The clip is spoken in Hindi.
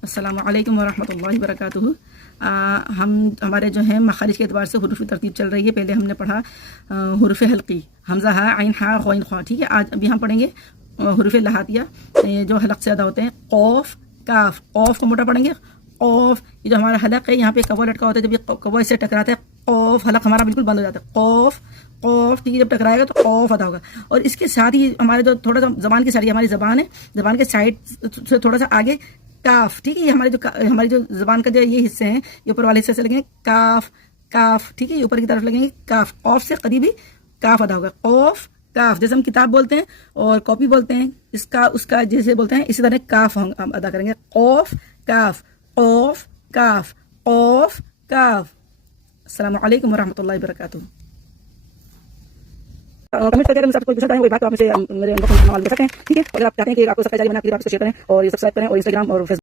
अस्सलामु अलैकुम वरहमतुल्लाहि वबरकातुहू। हम हमारे जो है मखारिज के एतबार से हुरूफ की तरतीब चल रही है। पहले हमने पढ़ा हुरूफ हल्की हमज़ा हा आइन हा ग़इन ख़ा, ठीक है। आज अभी हम पढ़ेंगे हुरूफ लहातिया जो हलक से अदा होते हैं। क़ौफ़ काफ, क़ौफ़ को मोटा पढ़ेंगे। क़ौफ़, ये जो हमारा हलक है यहाँ पे कौवा लटका होता है, जब ये कौवा इससे टकराता है क़ौफ़, हलक हमारा बिल्कुल बंद हो जाता है। क़ौफ़ क़ौफ़, ठीक है। जब टकराएगा तो क़ौफ़ अदा होगा। और इसके साथ ही हमारे जो थोड़ा सा ज़बान की साइड, हमारी ज़बान है, ज़बान के साइड से थोड़ा सा आगे काफ, ठीक है। ये हमारी जो ज़बान का जो ये हिस्से हैं, ये ऊपर वाले हिस्से से लगेंगे काफ काफ, ठीक है। ये ऊपर की तरफ लगेंगे काफ, क़ौफ़ से करीब ही काफ अदा होगा। क़ौफ़ काफ, जैसे हम किताब बोलते हैं और कॉपी बोलते हैं, इसका उसका जैसे बोलते हैं, इसी तरह काफ हम अदा करेंगे। क़ौफ़ काफ, क़ौफ़ काफ, क़ौफ़ काफ। अस्सलामु अलैकुम वरहमतुल्लाहि वबरकातुहू। कमेंट करके अगर कोई पूछना चाहें कोई बात, तो आप मुझे मेरे इनबॉक्स में सवाल दे सकते हैं, ठीक है। अगर आप चाहते हैं कि आपको सब्सक्राइब बना, प्लीज आप इसको शेयर करें और ये सब्सक्राइब करें और इंस्टाग्राम और फेसबुक